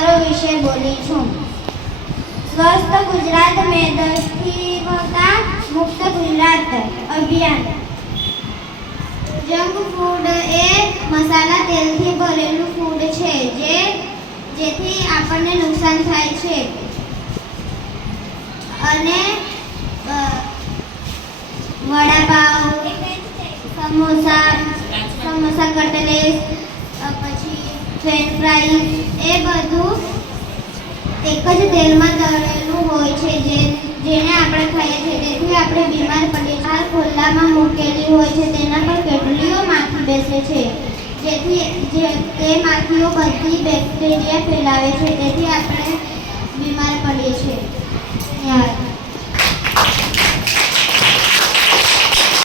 અને વિશે બોલી છું. સ્વસ્થ ગુજરાત મેદસ્વીતા મુક્ત ગુજરાત અભિયાન. જંક ફૂડ એ મસાલા તેલથી ભરેલું ફૂડ છે જે જેથી આપણને નુકસાન થાય છે. અને અ, vada pav samosa samosa cutlets french fries એ બધું એક જ તેલમાં તળેલું હોય છે, જે જેને આપણે ખાઈએ છીએ. તેથી આપણે બીમાર પડીએ છીએ. ખુલ્લામાં મૂકેલી હોય છે, તેના પર કેટલીઓ માખી બેસે છે? જેથી જે તે માખીઓ બધી બેક્ટેરિયા ફેલાવે છે, તેથી આપણે બીમાર પડીએ છીએ. ધન્યવાદ.